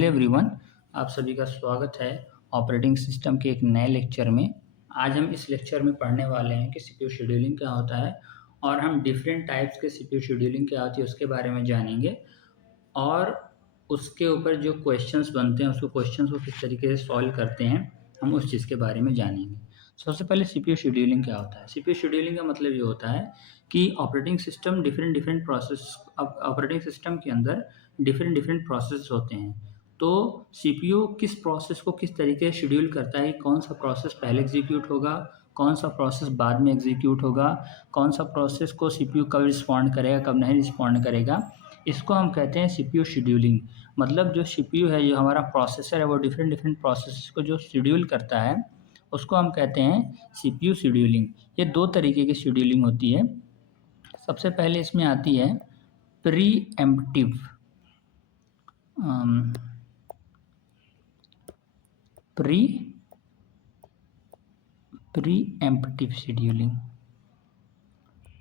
Hello everyone, आप सभी का स्वागत है ऑपरेटिंग सिस्टम के एक नए लेक्चर में। आज हम इस लेक्चर में पढ़ने वाले हैं कि सीपीयू शेड्यूलिंग क्या होता है और हम डिफरेंट टाइप्स के सीपीयू शेड्यूलिंग क्या होती है उसके बारे में जानेंगे और उसके ऊपर जो क्वेश्चंस बनते हैं उसको क्वेश्चंस को किस तरीके से सॉल्व करते हैं हम उस चीज़ के बारे में जानेंगे। सबसे पहले सीपीयू शेड्यूलिंग क्या होता है। सीपीयू शेड्यूलिंग का मतलब ये होता है कि operating system different process operating system के अंदर डिफरेंट प्रोसेस होते हैं। तो सीपीयू किस प्रोसेस को किस तरीके से शेड्यूल करता है कि कौन सा प्रोसेस पहले एग्जीक्यूट होगा, कौन सा प्रोसेस बाद में एग्जीक्यूट होगा, कौन सा प्रोसेस को सीपीयू कब रिस्पॉन्ड करेगा कब नहीं रिस्पॉन्ड करेगा, इसको हम कहते हैं सीपीयू शेड्यूलिंग। मतलब जो सीपीयू है, जो हमारा प्रोसेसर है, वो डिफरेंट प्रोसेस को जो शेड्यूल करता है उसको हम कहते हैं सीपीयू शेड्यूलिंग। ये दो तरीके की शेड्यूलिंग होती है। सबसे पहले इसमें आती है pre emptive pre emptive scheduling.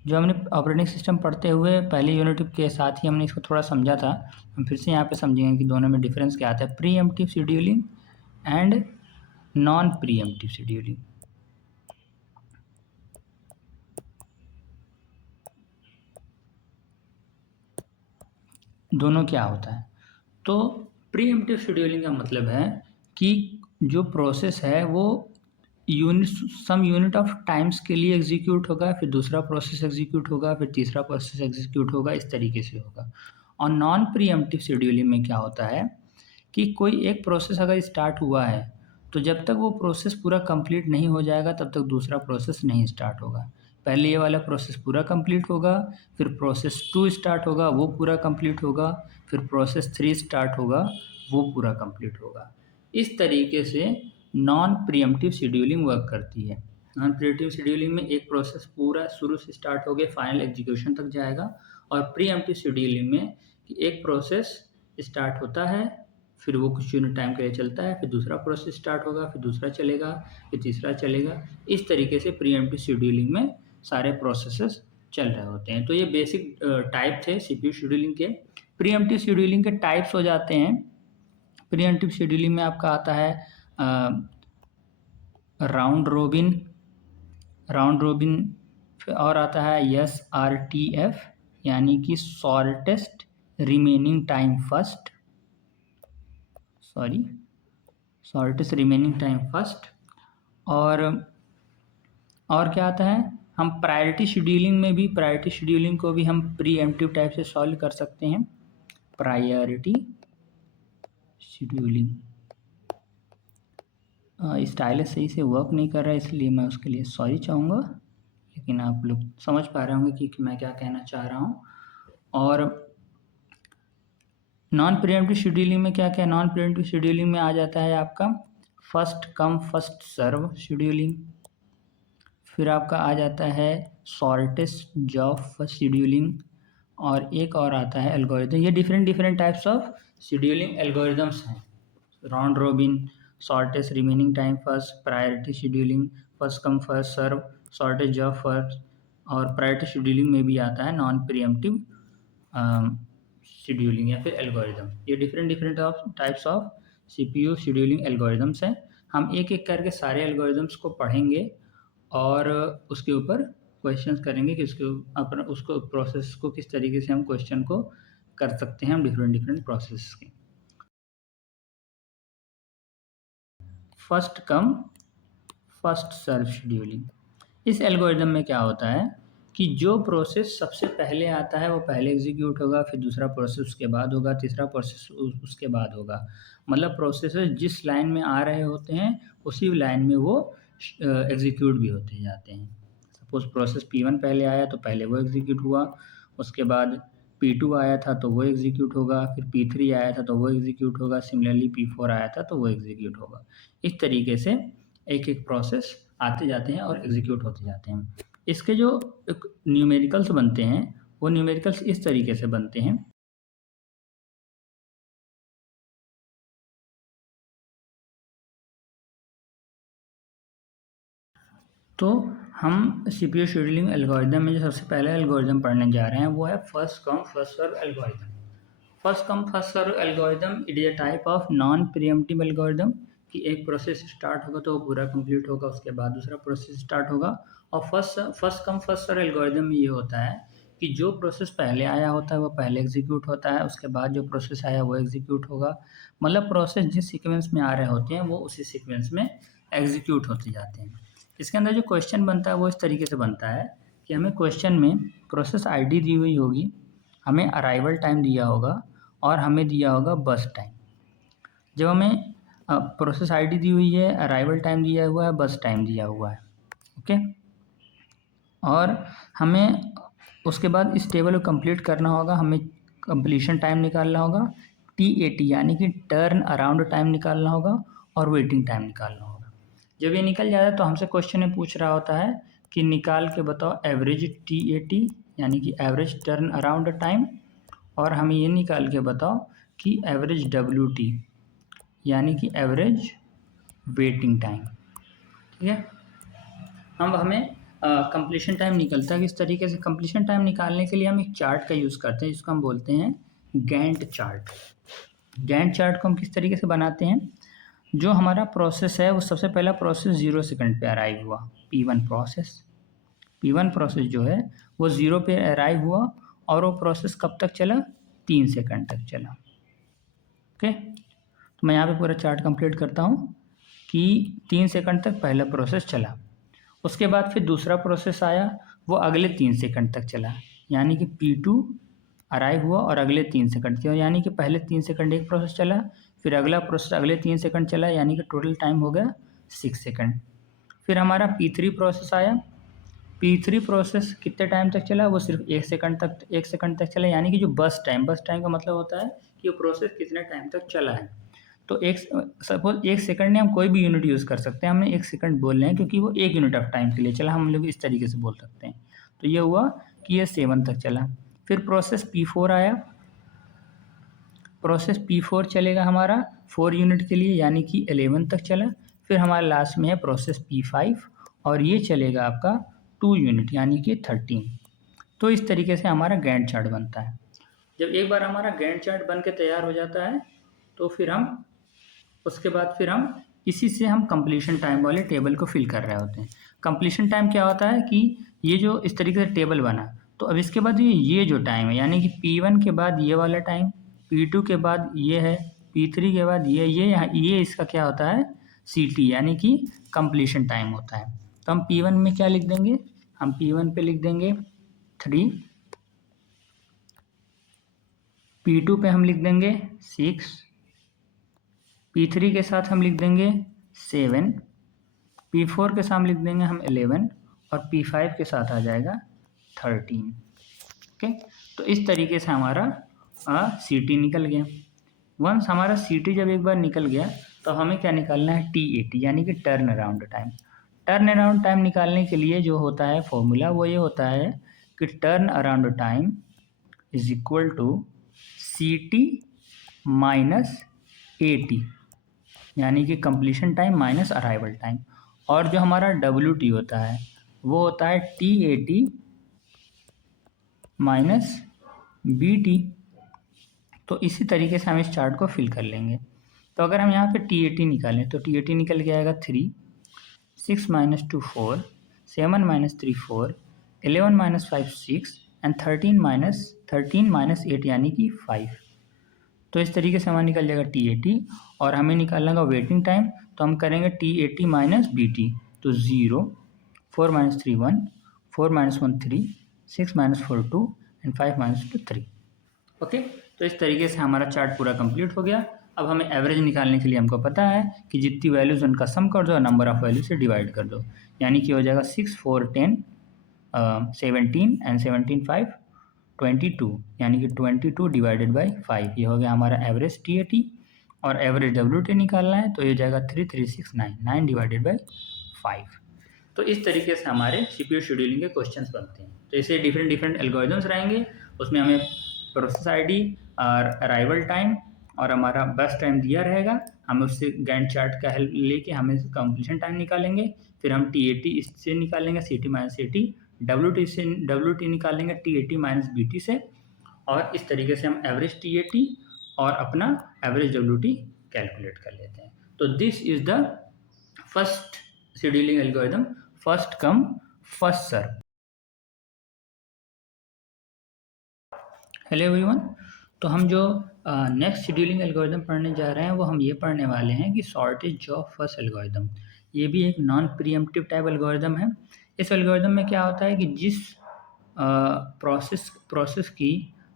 जो हमने ऑपरेटिंग सिस्टम पढ़ते हुए पहले यूनिट के साथ ही हमने इसको थोड़ा समझा था, हम फिर से यहाँ पे समझेंगे कि दोनों में डिफरेंस क्या आता है, pre emptive scheduling and non pre emptive scheduling. दोनों क्या होता है। तो प्री एम्प्टिव शेड्यूलिंग का मतलब है कि जो प्रोसेस है वो सम यूनिट ऑफ टाइम्स के लिए एग्जीक्यूट होगा, फिर दूसरा प्रोसेस एग्जीक्यूट होगा, फिर तीसरा प्रोसेस एग्जीक्यूट होगा, इस तरीके से होगा। और नॉन प्री एम्प्टिव शेड्यूलिंग में क्या होता है कि कोई एक प्रोसेस अगर स्टार्ट हुआ है तो जब तक वो प्रोसेस पूरा कंप्लीट नहीं हो जाएगा तब तक दूसरा प्रोसेस नहीं स्टार्ट होगा। पहले ये वाला प्रोसेस पूरा कंप्लीट होगा, फिर प्रोसेस 2 स्टार्ट होगा, वो पूरा कंप्लीट होगा, फिर प्रोसेस 3 स्टार्ट होगा, वो पूरा कंप्लीट होगा। इस तरीके से नॉन प्रीएम्प्टिव शेड्यूलिंग वर्क करती है। नॉन प्रीएम्प्टिव शेड्यूलिंग में एक प्रोसेस पूरा शुरू से स्टार्ट हो गया फाइनल एग्जीक्यूशन तक जाएगा, और प्रीएम्प्टिव शेड्यूलिंग में कि एक प्रोसेस स्टार्ट होता है, फिर वो कुछ यूनिट टाइम के लिए चलता है, फिर दूसरा प्रोसेस स्टार्ट होगा, फिर दूसरा चलेगा, फिर तीसरा चलेगा। इस तरीके से प्रीएम्प्टिव शेड्यूलिंग में सारे प्रोसेसेस चल रहे होते हैं। तो ये बेसिक टाइप थे सीपीयू शेड्यूलिंग के। प्रीएम्प्टिव शेड्यूलिंग के टाइप्स हो जाते हैं। प्रीएम्प्टिव शेड्यूलिंग में आपका आता है राउंड रोबिन और आता है SRTF, यानी कि शॉर्टेस्ट रिमेनिंग टाइम फर्स्ट, और क्या आता है, हम प्रायोरिटी शेड्यूलिंग को भी हम प्री एम्प्टिव टाइप से सॉल्व कर सकते हैं। प्रायोरिटी शेड्यूलिंग स्टाइलस सही से वर्क नहीं कर रहा है, इसलिए मैं उसके लिए सॉरी चाहूँगा, लेकिन आप लोग समझ पा रहे होंगे कि मैं क्या कहना चाह रहा हूँ। और नॉन प्रीएम्प्टिव शेड्यूलिंग में क्या क्या, नॉन प्रीएम्प्टिव शेड्यूलिंग में आ जाता है आपका first come first serve scheduling, फिर आपका आ जाता है शॉर्टेस्ट जॉब फर्स्ट शेड्यूलिंग, और एक और आता है एल्गोरिथम। ये different types of scheduling algorithms हैं। Round robin, shortest remaining time first, priority scheduling, first come first serve, shortest job first, और प्रायोरिटी शेड्यूलिंग में भी आता है नॉन प्रीएम्प्टिव शेड्यूलिंग या फिर एल्गोरिदम। ये different types of CPU scheduling algorithms हैं। हम एक एक करके सारे एल्गोरिदम्स को पढ़ेंगे और उसके ऊपर क्वेश्चंस करेंगे कि उसको प्रोसेस को किस तरीके से हम क्वेश्चन को कर सकते हैं हम डिफरेंट प्रोसेस के। First come first serve scheduling. इस एल्गोरिदम में क्या होता है कि जो प्रोसेस सबसे पहले आता है वो पहले एग्जीक्यूट होगा, फिर दूसरा प्रोसेस उसके बाद होगा, तीसरा प्रोसेस उसके बाद होगा। मतलब प्रोसेसर जिस लाइन में आ रहे होते हैं उसी लाइन में वो एग्जीक्यूट भी होते जाते हैं। सपोज प्रोसेस P1 पहले आया तो पहले वो एग्जीक्यूट हुआ, उसके बाद P2 आया था तो वो एग्जीक्यूट होगा, फिर P3 आया था तो वो एग्जीक्यूट होगा, सिमिलरली P4 आया था तो वो एग्जीक्यूट होगा। इस तरीके से एक एक प्रोसेस आते जाते हैं और एग्जीक्यूट होते जाते हैं। इसके जो न्यूमेरिकल्स बनते हैं वो न्यूमेरिकल्स इस तरीके से बनते हैं। तो हम सीपीयू शेड्यूलिंग एल्गोरिदम में जो सबसे पहले एल्गोरिदम पढ़ने जा रहे हैं वो है first come first serve algorithm. First come first serve algorithm it is a type of non preemptive algorithm कि एक प्रोसेस स्टार्ट होगा तो वो पूरा कंप्लीट होगा, उसके बाद दूसरा प्रोसेस स्टार्ट होगा। और first come first serve algorithm में ये होता है कि जो प्रोसेस पहले आया होता है वो पहले एग्जीक्यूट होता है, उसके बाद जो प्रोसेस आया वो एग्जीक्यूट होगा। मतलब प्रोसेस जिस सीक्वेंस में आ रहे होते हैं वो उसी सीक्वेंस में एग्जीक्यूट होते जाते हैं। इसके अंदर जो क्वेश्चन बनता है वो इस तरीके से बनता है कि हमें क्वेश्चन में प्रोसेस आईडी दी हुई होगी, हमें अराइवल टाइम दिया होगा और हमें दिया होगा बस टाइम। जब हमें प्रोसेस आईडी दी हुई है, अराइवल टाइम दिया हुआ है, बस टाइम दिया हुआ है, ओके। और हमें उसके बाद इस टेबल को कंप्लीट करना होगा, हमें कंप्लीशन टाइम निकालना होगा, TAT यानी कि टर्न अराउंड टाइम निकालना होगा और वेटिंग टाइम निकालना होगा। जब ये निकल जाता है तो हमसे क्वेश्चन में पूछ रहा होता है कि निकाल के बताओ एवरेज TAT यानी कि एवरेज टर्न अराउंड टाइम, और हमें ये निकाल के बताओ कि एवरेज WT यानी कि एवरेज वेटिंग टाइम, ठीक है। हमें कंप्लीशन टाइम निकलता है किस तरीके से। कंप्लीशन टाइम निकालने के लिए हम एक चार्ट का यूज़ करते हैं जिसको हम बोलते हैं गैंट चार्ट। गैंट चार्ट को हम किस तरीके से बनाते हैं, जो हमारा प्रोसेस है वो सबसे पहला प्रोसेस 0 सेकंड पे अराइव हुआ, P1 प्रोसेस जो है वो 0 पे अराइव हुआ और वो प्रोसेस कब तक चला, 3 सेकंड तक चला, ओके। तो मैं यहाँ पे पूरा चार्ट कंप्लीट करता हूँ कि 3 सेकंड तक पहला प्रोसेस चला, उसके बाद फिर दूसरा प्रोसेस आया, वो अगले 3 सेकंड तक चला, यानी कि P2 अराइव हुआ और अगले 3 सेकंड के, यानी कि पहले 3 सेकंड एक प्रोसेस चला, फिर अगला प्रोसेस अगले 3 सेकंड चला, यानी कि टोटल टाइम हो गया 6 सेकंड। फिर हमारा P3 प्रोसेस आया, P3 प्रोसेस कितने टाइम तक चला, वो सिर्फ 1 सेकंड तक चला, यानी कि जो बस टाइम का मतलब होता है कि वो प्रोसेस कितने टाइम तक चला है। तो सपोज 1 सेकंड में हम कोई भी यूनिट यूज़ कर सकते हैं, हमने 1 सेकंड बोल रहे हैं क्योंकि वो 1 यूनिट ऑफ टाइम के लिए चला, हम लोग इस तरीके से बोल सकते हैं। तो ये हुआ कि ये 7 तक चला। फिर प्रोसेस P4 आया, प्रोसेस P4 चलेगा हमारा 4 यूनिट के लिए, यानी कि 11 तक चला। फिर हमारे लास्ट में है प्रोसेस P5 और ये चलेगा आपका 2 यूनिट यानी कि 13। तो इस तरीके से हमारा गैंट चार्ट बनता है। जब एक बार हमारा गैंट चार्ट बन के तैयार हो जाता है तो फिर हम उसके बाद फिर हम इसी से हम कंप्लीशन टाइम वाले टेबल को फिल कर रहे होते हैं। कंप्लीशन टाइम क्या होता है कि ये जो इस तरीके से टेबल बना, तो अब इसके बाद ये जो टाइम है यानी कि P1 के बाद ये वाला टाइम, P2 के बाद ये है, P3 के बाद ये इसका क्या होता है, CT यानी कि कंप्लीशन टाइम होता है। तो हम P1 में क्या लिख देंगे, हम P1 पे लिख देंगे 3, P2 पे हम लिख देंगे 6, P3 के साथ हम लिख देंगे 7, P4 के साथ लिख देंगे हम 11 और P5 के साथ आ जाएगा 13, ओके। तो इस तरीके से हमारा CT निकल गया। वंस हमारा CT जब एक बार निकल गया तो हमें क्या निकालना है, TAT यानी कि turn around time. Turn around time निकालने के लिए जो होता है फॉर्मूला वो ये होता है कि turn around time is equal to CT minus AT यानी कि completion time minus arrival time, और जो हमारा WT होता है वो होता है TAT माइनस BT। तो इसी तरीके से हम इस चार्ट को फिल कर लेंगे। तो अगर हम यहाँ पे TAT निकालें तो TAT निकल के आएगा 3, 6 minus 2 4, 7 minus 3 4, 11 minus 5 6 and 13 minus 8 यानी कि 5। तो इस तरीके से हमारा निकल जाएगा TAT, और हमें निकालना होगा वेटिंग टाइम, तो हम करेंगे TAT माइनस BT, तो 0, 4 minus 3 1, 4 minus 1 3, 6 minus 4 2 and 5 minus 2 3, okay. तो इस तरीके से हमारा चार्ट पूरा कंप्लीट हो गया। अब हमें एवरेज निकालने के लिए हमको पता है कि जितनी वैल्यूज़ उनका सम कर दो और नंबर ऑफ़ वैल्यू से डिवाइड कर दो, यानी कि हो जाएगा 6 4 10 17 एंड 17 5 22, यानी कि 22 डिवाइडेड बाई 5, ये हो गया हमारा एवरेज TAT। और एवरेज WT निकालना है तो ये जाएगा 3369, 9 डिवाइडेड बाई 5। तो इस तरीके से हमारे CPU शेड्यूलिंग के क्वेश्चंस बनते हैं। तो ऐसे डिफरेंट एल्गोरिदम्स रहेंगे, उसमें हमें प्रोसेस आईडी और अराइवल टाइम और हमारा बस टाइम दिया रहेगा, हम उससे गैंट चार्ट का हेल्प लेके हमें कंप्लीशन टाइम निकालेंगे। फिर हम TAT इससे निकालेंगे, CT माइनस AT, WT निकालेंगे TAT माइनस BT से, और इस तरीके से हम एवरेज टीएटी और अपना एवरेज डब्ल्यूटी कैलकुलेट कर लेते हैं। तो this is the first scheduling algorithm, first come first serve. Hello everyone, तो हम जो नेक्स्ट शेड्यूलिंग एल्गोरिदम पढ़ने जा रहे हैं वो हम ये पढ़ने वाले हैं कि शॉर्टेज जॉब फर्स्ट एल्गोरिदम। ये भी एक नॉन प्रीएम्प्टिव टाइप एल्गोरिदम है। इस एल्गोरिदम में क्या होता है कि जिस प्रोसेस की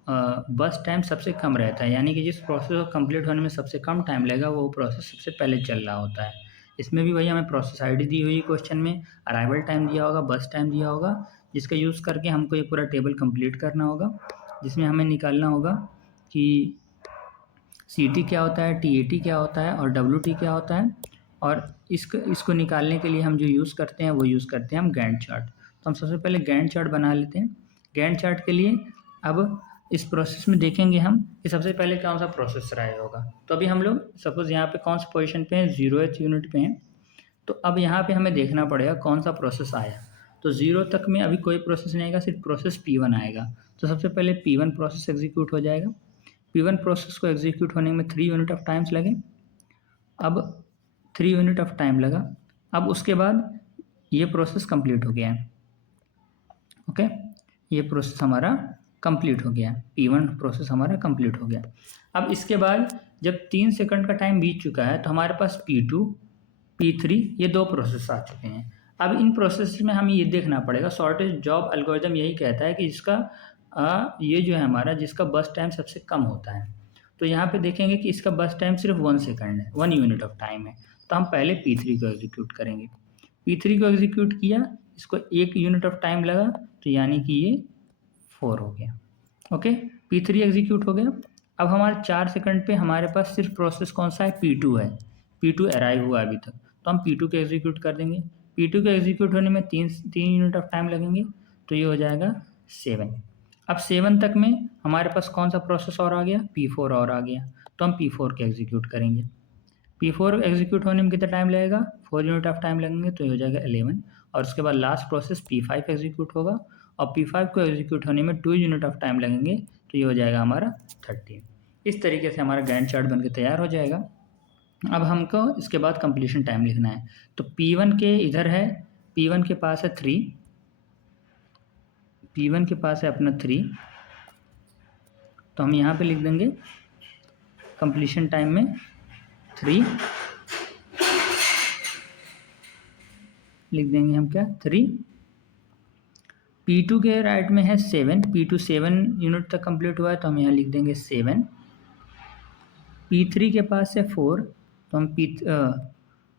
बस टाइम सबसे कम रहता है, यानी कि जिस प्रोसेस को कंप्लीट होने में सबसे कम टाइम लगेगा वो प्रोसेस सबसे पहले चल रहा होता है। इसमें भी वही हमें प्रोसेस आईडी दी हुई है क्वेश्चन में, अराइवल टाइम दिया होगा, बस टाइम दिया होगा, जिसका यूज़ करके हमको ये पूरा टेबल कंप्लीट करना होगा, जिसमें हमें निकालना होगा कि सी क्या होता है, टी क्या होता है और डब्ल्यू क्या होता है। और इसको निकालने के लिए हम जो यूज़ करते हैं वो यूज़ करते हैं हम गैंट चार्ट। तो हम सबसे पहले गैंट चार्ट बना लेते हैं। गैंट चार्ट के लिए अब इस प्रोसेस में देखेंगे हम कि सबसे पहले कौन सा प्रोसेस रहा होगा। तो अभी हम लोग सपोज़ यहाँ पे कौन सा पोजीशन पे हैं, 0th यूनिट पे हैं। तो अब यहाँ पे हमें देखना पड़ेगा कौन सा प्रोसेस आया। तो 0 तक में अभी कोई प्रोसेस नहीं आएगा, सिर्फ प्रोसेस P1 आएगा। तो सबसे पहले P1 प्रोसेस एग्जीक्यूट हो जाएगा। P1 प्रोसेस को एग्जीक्यूट होने में 3 यूनिट ऑफ टाइम्स लगे। अब 3 यूनिट ऑफ टाइम लगा। अब उसके बाद ये प्रोसेस कंप्लीट हो गया है। ओके, ये प्रोसेस हमारा कंप्लीट हो गया, P1 प्रोसेस हमारा कंप्लीट हो गया। अब इसके बाद जब 3 सेकंड का टाइम बीत चुका है तो हमारे पास P2, P3 ये 2 प्रोसेस आ चुके हैं। अब इन प्रोसेस में हमें ये देखना पड़ेगा, शॉर्टेज जॉब एल्गोरिदम यही कहता है कि इसका ये जो है हमारा जिसका बस टाइम सबसे कम होता है। तो यहाँ पे देखेंगे कि इसका बस टाइम सिर्फ 1 सेकंड है, 1 यूनिट ऑफ टाइम है। तो हम पहले P3 को एग्जीक्यूट करेंगे। P3 को एग्जीक्यूट किया, इसको 1 यूनिट ऑफ टाइम लगा, तो यानी कि ये 4 हो गया। ओके, P3 एग्जीक्यूट हो गया। अब हमारे 4 सेकंड पे हमारे पास सिर्फ प्रोसेस कौन सा है, P2 है। P2 अराइव हुआ अभी तक, तो हम P2 को एग्जीक्यूट कर देंगे। P2 के एग्जीक्यूट होने में 3 यूनिट ऑफ टाइम लगेंगे, तो ये हो जाएगा 7। अब 7 तक में हमारे पास कौन सा प्रोसेस और आ गया, P4 और आ गया, तो हम P4 के एग्जीक्यूट करेंगे। P4 एग्जीक्यूट होने में कितना टाइम लगेगा, 4 यूनिट ऑफ टाइम लगेंगे, तो ये हो जाएगा 11। और उसके बाद लास्ट प्रोसेस P5 एग्जीक्यूट होगा और P5 को एग्जीक्यूट होने में 2 यूनिट ऑफ टाइम लगेंगे, तो ये हो जाएगा हमारा 13। इस तरीके से हमारा गैंट चार्ट बनके तैयार हो जाएगा। अब हमको इसके बाद कंप्लीशन टाइम लिखना है। तो P1 के इधर है, P1 के पास है 3, P1 के पास है अपना 3, तो हम यहाँ पे लिख देंगे कंप्लीशन टाइम में 3, लिख देंगे हम क्या 3। P2 के राइट में है 7, P2 7 यूनिट तक कंप्लीट हुआ है, तो हम यहाँ लिख देंगे 7। P3 के पास है 4, तो हम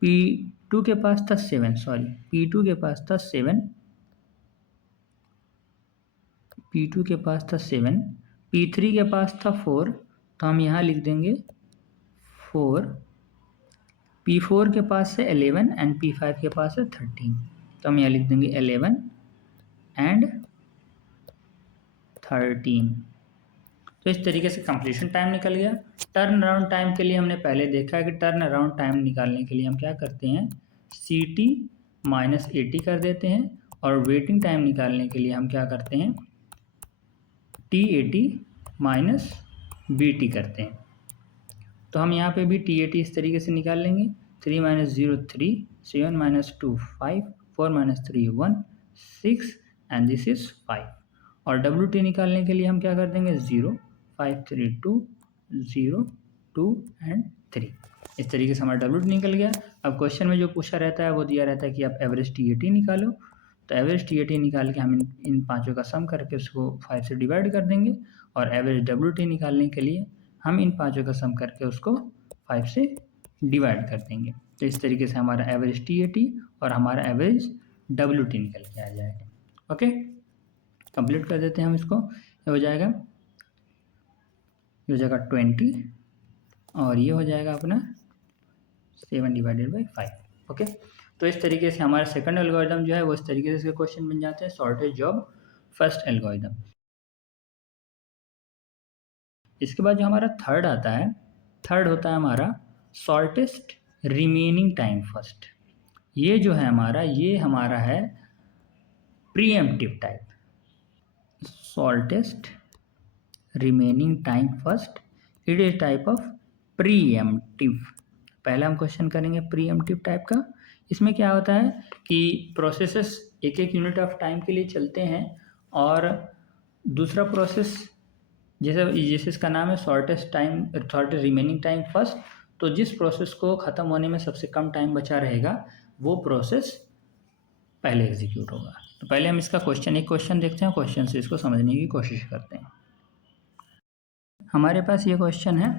P2 के पास था 7, सॉरी P2 के पास था 7, P2 के पास था 7, P3 के पास था 4, तो हम यहाँ लिख देंगे 4। P4 के पास है 11 एंड P5 के पास है 13, तो हम यहाँ लिख देंगे 11 एंड 13। तो इस तरीके से कंप्लीशन टाइम निकल गया। टर्न अराउंड टाइम के लिए हमने पहले देखा है कि टर्न अराउंड टाइम निकालने के लिए हम क्या करते हैं, CT माइनस 80 कर देते हैं, और वेटिंग टाइम निकालने के लिए हम क्या करते हैं, T80 माइनस BT करते हैं। तो हम यहाँ पे भी T80 इस तरीके से निकाल लेंगे, 3 minus 0 3, 7 minus 2 5, 4 minus 3 1, 6 and this is 5। और WT निकालने के लिए हम क्या कर देंगे, 0 5 3 2 0 2 एंड 3। इस तरीके से हमारा WT निकल गया। अब क्वेश्चन में जो पूछा रहता है वो दिया रहता है कि आप एवरेज T80 निकालो। तो एवरेज T80 निकाल के हम इन पाँचों का सम करके उसको 5 से डिवाइड कर देंगे, और एवरेज WT निकालने के लिए हम इन पाँचों का सम करके उसको 5 से डिवाइड कर देंगे। तो इस तरीके से हमारा एवरेज T80 और हमारा एवरेज WT निकल के आ जाएगा। ओके, कंप्लीट कर देते हैं हम इसको। ये हो जाएगा 20 और ये हो जाएगा अपना 7/5। ओके, तो इस तरीके से हमारा सेकंड एल्गोरिदम जो है वो इस तरीके से इसके क्वेश्चन बन जाते हैं, शॉर्टेज जॉब फर्स्ट एल्गोरिदम। इसके बाद जो हमारा थर्ड आता है, थर्ड होता है हमारा शॉर्टेस्ट रिमेनिंग टाइम फर्स्ट। ये जो है हमारा, ये हमारा है pre-emptive type, shortest remaining time first, it is type of pre-emptive. पहला हम क्वेश्चन करेंगे प्रीएम्प्टिव टाइप का। इसमें क्या होता है कि प्रोसेसेस एक एक यूनिट ऑफ टाइम के लिए चलते हैं और दूसरा प्रोसेस जैसे इसका नाम है शॉर्टेस्ट रिमेनिंग टाइम फर्स्ट, तो जिस प्रोसेस को ख़त्म होने में सबसे कम टाइम बचा रहेगा वो प्रोसेस पहले एग्जीक्यूट होगा। तो पहले हम इसका एक क्वेश्चन देखते हैं, क्वेश्चन से इसको समझने की कोशिश करते हैं। हमारे पास ये क्वेश्चन है।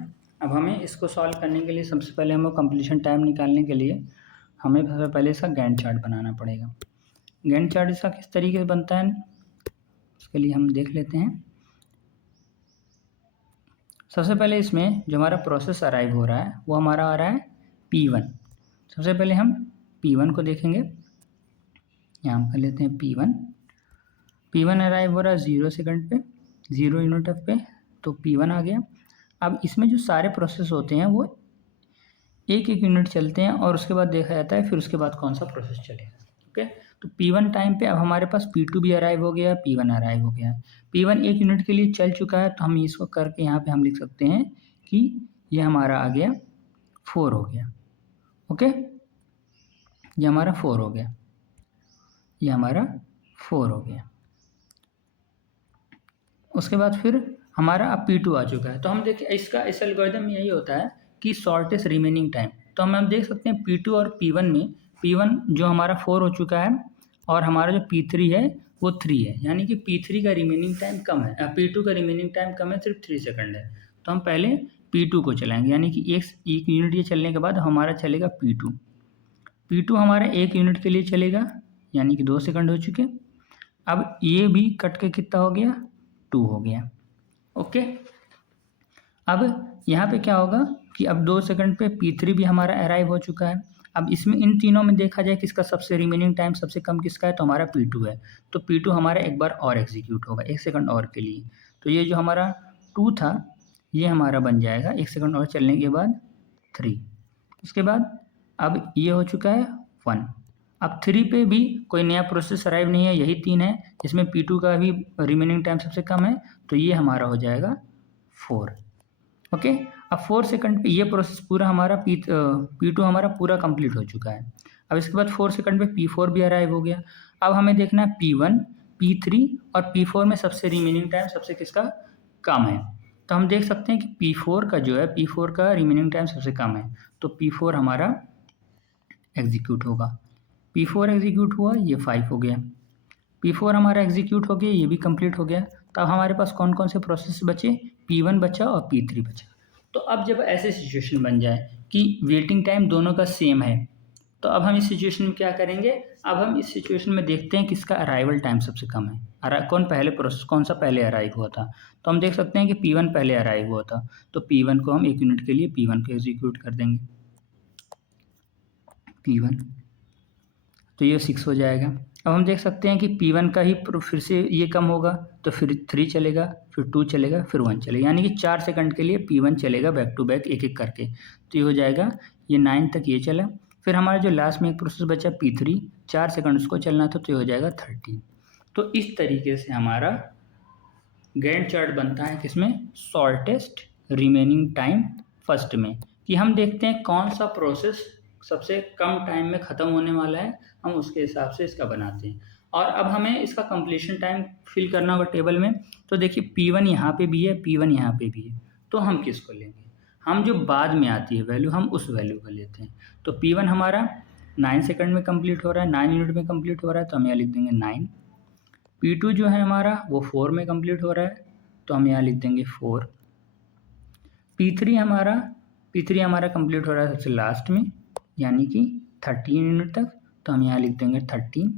अब हमें इसको सॉल्व करने के लिए सबसे पहले हमें कंप्लीशन टाइम निकालने के लिए हमें सबसे पहले इसका गैंट चार्ट बनाना पड़ेगा। गैंट चार्ट इसका किस तरीके से बनता है उसके लिए हम देख लेते हैं। सबसे पहले इसमें जो हमारा प्रोसेस अराइव हो रहा है वो हमारा आ रहा है P1। सबसे पहले हम P1 को देखेंगे। यहाँ हम कर लेते हैं P1 अराइव हो रहा है 0 सेकंड पे, 0 यूनिट ऑफ पे, तो P1 आ गया। अब इसमें जो सारे प्रोसेस होते हैं वो एक एक यूनिट चलते हैं और उसके बाद देखा जाता है फिर उसके बाद कौन सा प्रोसेस चलेगा। ओके, तो P1 टाइम पे अब हमारे पास P2 भी अराइव हो गया, P1 अराइव हो गया। P1 एक यूनिट के लिए चल चुका है, तो हम इसको करके यहाँ पे हम लिख सकते हैं कि ये हमारा आ गया 4 हो गया। ओके, ये हमारा 4 हो गया, ये हमारा 4 हो गया। उसके बाद फिर हमारा अब P2 आ चुका है। तो हम देखिए इसका इस एल्गोरिथम में यही होता है कि शॉर्टेस्ट रिमेनिंग टाइम। तो हम देख सकते हैं P2 और P1 में P1 जो हमारा 4 हो चुका है और हमारा जो P3 है वो 3 है, यानी कि P3 का रिमेनिंग टाइम कम है, P2 का रिमेनिंग टाइम कम है, सिर्फ 3 सेकंड है। तो हम पहले P2 को चलाएंगे, यानी कि एक यूनिट ये चलने के बाद हमारा चलेगा P2 हमारा एक यूनिट के लिए चलेगा, यानी कि 2 सेकंड हो चुके। अब ये भी कट के कितना हो गया, 2 हो गया। ओके, अब यहाँ पे क्या होगा कि अब 2 सेकंड पे P3 भी हमारा अराइव हो चुका है। अब इसमें इन तीनों में देखा जाए किसका सबसे रिमेनिंग टाइम सबसे कम किसका है, तो हमारा P2 है। तो P2 हमारा एक बार और एग्जीक्यूट होगा 1 सेकंड और के लिए। तो ये जो हमारा 2 था ये हमारा बन जाएगा 1 सेकंड और चलने के बाद 3। उसके बाद अब ये हो चुका है 1। अब 3 पे भी कोई नया प्रोसेस अराइव नहीं है, यही 3 है, इसमें P2 का भी रिमेनिंग टाइम सबसे कम है, तो ये हमारा हो जाएगा 4। ओके, अब 4 सेकंड पे ये प्रोसेस पूरा हमारा P2 हमारा पूरा कंप्लीट हो चुका है। अब इसके बाद 4 सेकंड पे P4 भी अराइव हो गया। अब हमें देखना है P1, P3 और P4 में सबसे रिमेनिंग टाइम सबसे किसका कम है। तो हम देख सकते हैं कि P4 का जो है P4 का रिमेनिंग टाइम सबसे कम है, तो P4 हमारा एग्जीक्यूट होगा। P4 एग्जीक्यूट हुआ, ये 5 हो गया। P4 हमारा एग्जीक्यूट हो गया, ये भी कंप्लीट हो गया। तो अब हमारे पास कौन कौन से प्रोसेस बचे, P1 बचा और P3 बचा। तो अब जब ऐसे सिचुएशन बन जाए कि वेटिंग टाइम दोनों का सेम है, तो अब हम इस सिचुएशन में क्या करेंगे, अब हम इस सिचुएशन में देखते हैं किसका अराइवल टाइम सबसे कम है, कौन सा पहले अराइव हुआ था। तो हम देख सकते हैं कि P1 पहले अराइव हुआ था, तो P1 को हम एक यूनिट के लिए P1 को एग्जीक्यूट कर देंगे, P1, तो ये 6 हो जाएगा। अब हम देख सकते हैं कि P1 का ही फिर से ये कम होगा, तो फिर 3 चलेगा, फिर 2 चलेगा, फिर 1 चलेगा, यानी कि 4 सेकंड के लिए P1 चलेगा बैक टू बैक एक एक करके। तो ये हो जाएगा, ये 9 तक ये चला। फिर हमारा जो लास्ट में एक प्रोसेस बचा P3, 4 सेकंड उसको चलना था, तो ये हो जाएगा 13। तो इस तरीके से हमारा गैंट चार्ट बनता है किसमें, शॉर्टेस्ट रिमेनिंग टाइम फर्स्ट में, कि हम देखते हैं कौन सा प्रोसेस सबसे कम टाइम में ख़त्म होने वाला है, हम उसके हिसाब से इसका बनाते हैं। और अब हमें इसका कंप्लीशन टाइम फिल करना होगा टेबल में। तो देखिए P1 यहाँ पे भी है, P1 यहाँ पे भी है, तो हम किसको लेंगे, हम जो बाद में आती है वैल्यू हम उस वैल्यू को लेते हैं। तो P1 हमारा 9 सेकंड में कंप्लीट हो रहा है, 9 यूनिट में कंप्लीट हो रहा है, तो हम यहाँ लिख देंगे 9। P2 जो है हमारा वो 4 में कंप्लीट हो रहा है, तो हम यहाँ लिख देंगे 4। P3 हमारा कंप्लीट हो रहा है सबसे लास्ट में, यानी कि 13 यूनिट तक, तो हम यहाँ लिख देंगे 13।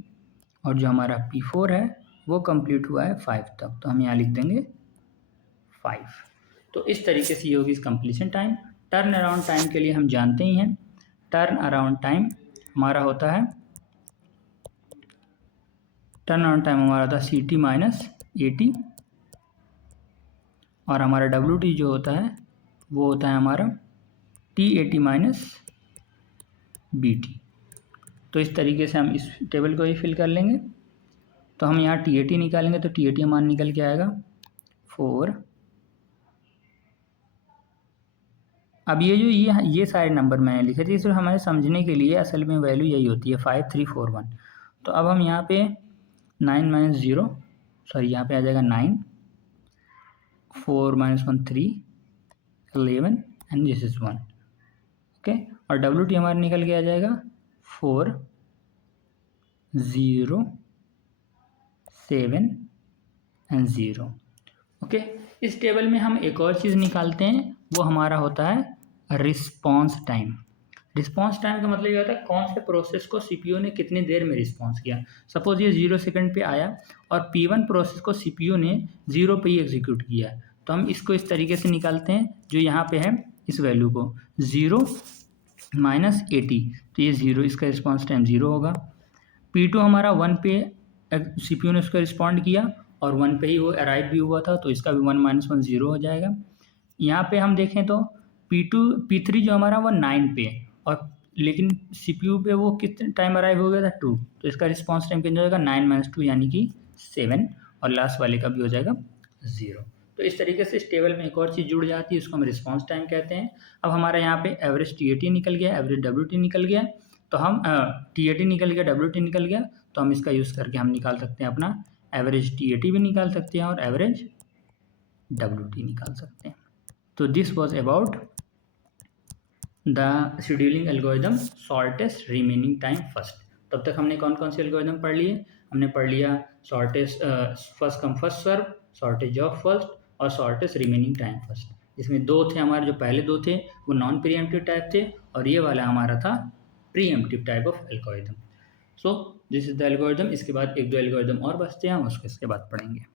और जो हमारा P4 है वो कंप्लीट हुआ है 5 तक, तो हम यहाँ लिख देंगे 5। तो इस तरीके से ये होगी इस completion time. Turn around time के लिए हम जानते ही हैं, टर्न अराउंड टाइम हमारा होता है CT माइनस AT, और हमारा WT जो होता है वो होता है हमारा TAT माइनस BT। तो इस तरीके से हम इस टेबल को ही फिल कर लेंगे। तो हम यहाँ TAT निकालेंगे, तो TAT मान निकल के आएगा 4 अब ये जो ये सारे नंबर मैंने लिखे थे, इसको हमारे समझने के लिए असल में वैल्यू यही होती है 5 3 4 1। तो अब हम यहाँ पे 9 माइनस 0, सॉरी यहाँ पे आ जाएगा 9, 4 minus 1 3, 11 and this is 1। Okay, और डब्ल्यू टी हमारा निकल के आ जाएगा 4 0 7 एंड 0। ओके, इस टेबल में हम एक और चीज़ निकालते हैं, वो हमारा होता है रिस्पॉन्स टाइम। रिस्पॉन्स टाइम का मतलब ये होता है कौन से प्रोसेस को सीपीयू ने कितनी देर में रिस्पॉन्स किया। सपोज ये 0 सेकंड पे आया और P1 प्रोसेस को सीपीयू ने 0 पे ही एग्जीक्यूट किया, तो हम इसको इस तरीके से निकालते हैं, जो यहाँ पे है इस वैल्यू को 0 माइनस 80, तो ये 0, इसका रिस्पॉन्स टाइम 0 होगा। P2 हमारा 1 पे सीपीयू ने उसका रिस्पॉन्ड किया और 1 पे ही वो अराइव भी हुआ था, तो इसका भी 1 माइनस 1 0 हो जाएगा। यहाँ पे हम देखें तो P3 जो हमारा वो 9 पे, और लेकिन सीपीयू पे वो कितने टाइम अराइव हो गया था 2, तो इसका रिस्पॉन्स टाइम कितना हो जाएगा 9 माइनस 2 यानी कि 7, और लास्ट वाले का भी हो जाएगा 0। तो इस तरीके से इस टेबल में एक और चीज़ जुड़ जाती है, उसको हम रिस्पॉन्स टाइम कहते हैं। अब हमारा यहाँ पे एवरेज टी निकल गया, एवरेज डब्ल्यू निकल गया, तो हम टी निकल गया, डब्ल्यू निकल गया, तो हम इसका यूज़ करके हम निकाल सकते हैं अपना एवरेज टी भी निकाल सकते हैं और एवरेज डब्ल्यू निकाल सकते हैं। तो this was about the scheduling algorithm shortest remaining time first. तब तक हमने कौन कौन से एल्गोरिदम पढ़ लिए? हमने पढ़ लिया shortest first come first serve, shortage of first और शॉर्टेस्ट रिमेनिंग टाइम फर्स्ट। इसमें दो थे हमारे, जो पहले दो थे वो नॉन प्रीएम्प्टिव टाइप थे, और ये वाला हमारा था pre-emptive type of algorithm. So this is the algorithm. इसके बाद एक दो एल्गोरिदम और बचते हैं, हम उसको इसके बाद पढ़ेंगे।